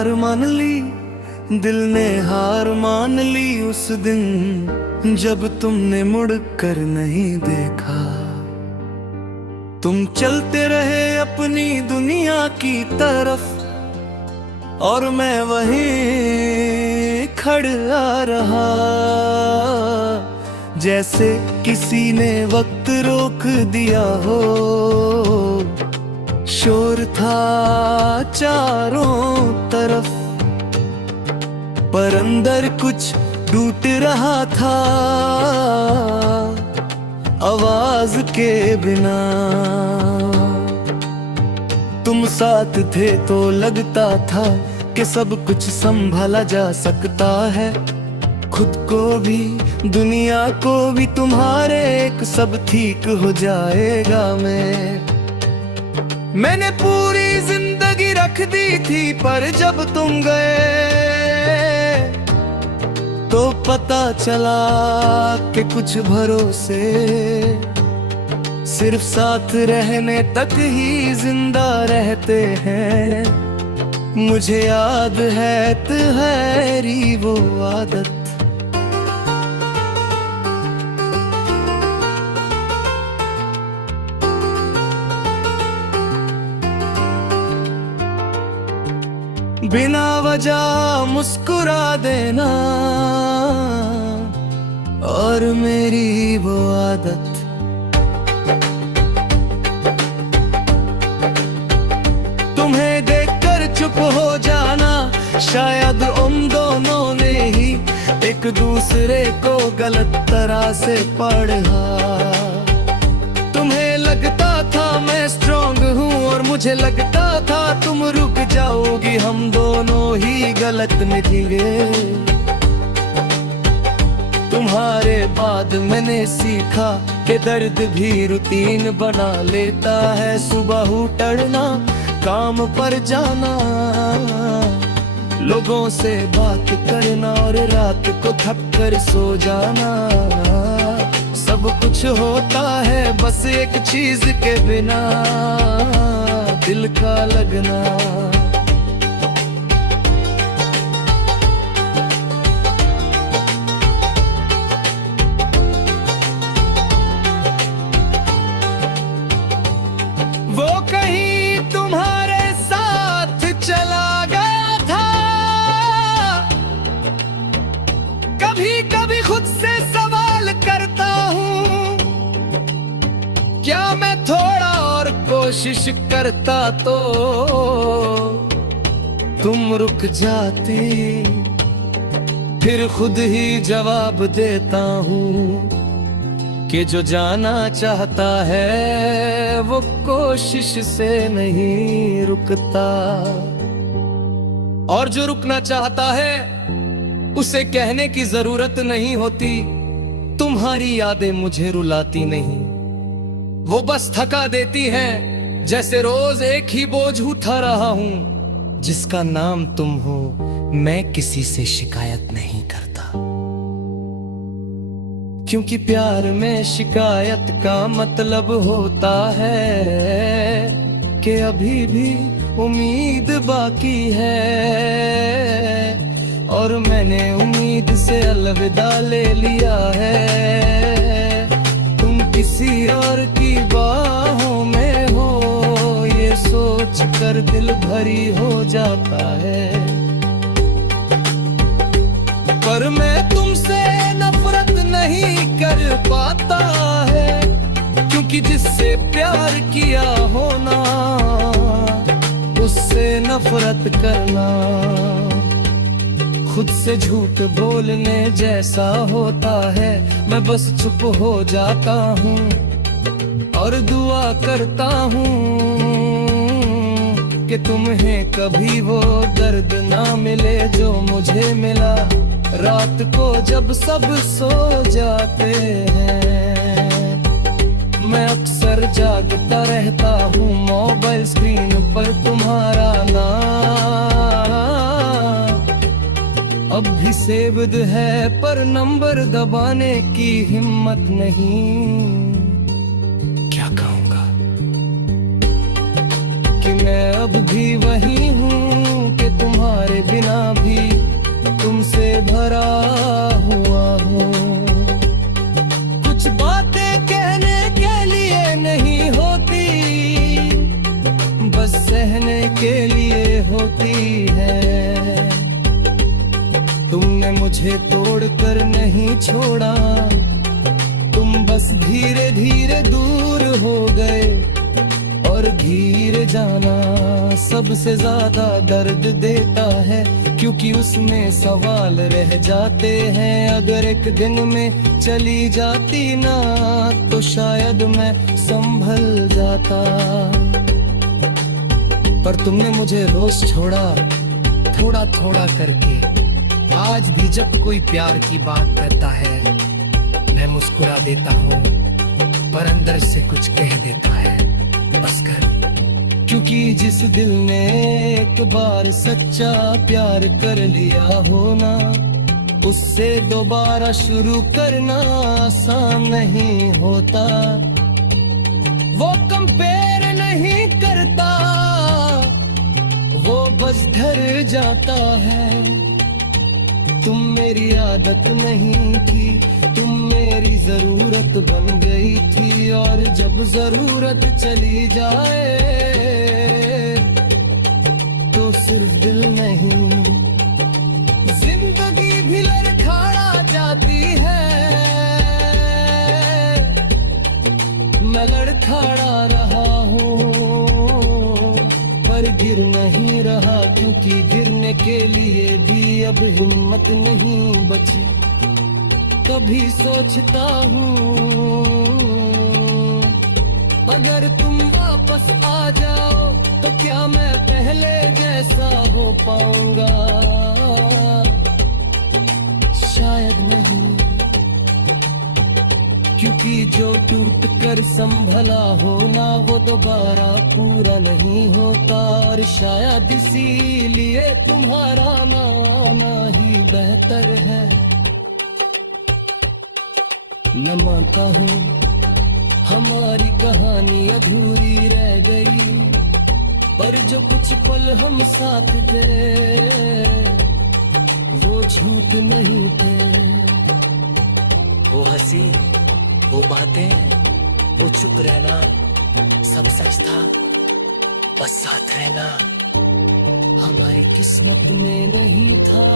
हार मान ली, दिल ने हार मान ली उस दिन जब तुमने मुड़ कर नहीं देखा। तुम चलते रहे अपनी दुनिया की तरफ और मैं वहीं खड़ा रहा, जैसे किसी ने वक्त रोक दिया हो। शोर था चारों तरफ पर अंदर कुछ टूट रहा था आवाज के बिना। तुम साथ थे तो लगता था कि सब कुछ संभाला जा सकता है, खुद को भी दुनिया को भी तुम्हारे एक सब ठीक हो जाएगा। मैंने पूरी जिंदगी रख दी थी, पर जब तुम गए तो पता चला कि कुछ भरोसे सिर्फ साथ रहने तक ही जिंदा रहते हैं। मुझे याद है तुम्हारी वो आदत, बिना वजह मुस्कुरा देना और मेरी वो आदत। तुम्हें देखकर चुप हो जाना, शायद उन दोनों ने ही एक दूसरे को गलत तरह से पढ़ा। तुम्हें लगता था मैं स्ट्रॉन्ग हूँ और मुझे लगता था तुम रुक जाओगी, हम दोनों ही गलत निकले। तुम्हारे बाद मैंने सीखा कि दर्द भी रूटीन बना लेता है। सुबह उठना, काम पर जाना, लोगों से बात करना और रात को थक कर सो जाना। सब कुछ होता है बस एक चीज के बिना, दिल का लगना। वो कहीं तुम्हारे साथ चला गया था, कभी कभी खुद से सवाल करता हूँ, क्या मैं थोड़ा और कोशिश करता तो तुम रुक जाती। फिर खुद ही जवाब देता हूँ कि जो जाना चाहता है वो कोशिश से नहीं रुकता, और जो रुकना चाहता है उसे कहने की जरूरत नहीं होती। तुम्हारी यादें मुझे रुलाती नहीं, वो बस थका देती हैं, जैसे रोज एक ही बोझ उठा रहा हूं जिसका नाम तुम हो। मैं किसी से शिकायत नहीं करता, क्योंकि प्यार में शिकायत का मतलब होता है कि अभी भी उम्मीद बाकी है। और मैंने उम्मीद से अलविदा ले लिया है। तुम किसी और की बाहों में हो, ये सोच कर दिल भरी हो जाता है। पर मैं तुमसे नफरत नहीं कर पाता है, क्योंकि जिससे प्यार किया होना उससे नफरत करना खुद से झूठ बोलने जैसा होता है। मैं बस चुप हो जाता हूँ और दुआ करता हूँ कि तुम्हें कभी वो दर्द ना मिले जो मुझे मिला रात को जब सब सो जाते हैं। मैं अक्सर जागता रहता हूँ, मोबाइल स्क्रीन पर तुम्हारा नाम अब भी सेव्ड है, पर नंबर दबाने की हिम्मत नहीं। क्या कहूँगा कि मैं अब भी वही हूँ कि तुम्हारा तुम्हारे बिना भी तुमसे भरा हुआ हूँ। कुछ बातें कहने के लिए नहीं होती, बस सहने के लिए होती है। तुमने मुझे तोड़कर नहीं छोड़ा, तुम बस धीरे धीरे दूर हो गए। और धीरे जाना सबसे ज्यादा दर्द देता है, क्योंकि उसमें सवाल रह जाते हैं। अगर एक दिन में चली जाती ना, तो शायद मैं संभल जाता। पर तुमने मुझे रोज छोड़ा, थोड़ा थोड़ा करके। आज भी जब कोई प्यार की बात करता है, मैं मुस्कुरा देता हूँ, पर अंदर से कुछ कह देता है, बस कर। क्योंकि जिस दिल ने एक बार सच्चा प्यार कर लिया हो ना, उससे दोबारा शुरू करना आसान नहीं होता। वो कंपेयर नहीं करता, वो बस डर जाता है। तुम मेरी आदत नहीं थी, तुम मेरी जरूरत बन गई थी। और जब जरूरत चली जाए, तो सिर्फ दिल नहीं, जिंदगी भी लड़खड़ा जाती है। मैं लड़खड़ा रहा हूँ, पर गिर नहीं रहा, क्योंकि गिरने के लिए भी अब हिम्मत नहीं बची। कभी सोचता हूँ, अगर तुम वापस आ जाओ, तो क्या मैं पहले जैसा हो पाऊंगा? शायद नहीं, क्योंकि जो टूट कर संभला हो ना, वो दोबारा पूरा नहीं होता। और शायद इसीलिए तुम्हारा नाना ही बेहतर है। मैं मानता हूँ हमारी कहानी अधूरी रह गई, पर जो कुछ पल हम साथ थे, वो झूठ नहीं थे। वो हंसी, वो बातें, वो चुप रहना, सब सच था, बस साथ रहना हमारी किस्मत में नहीं था।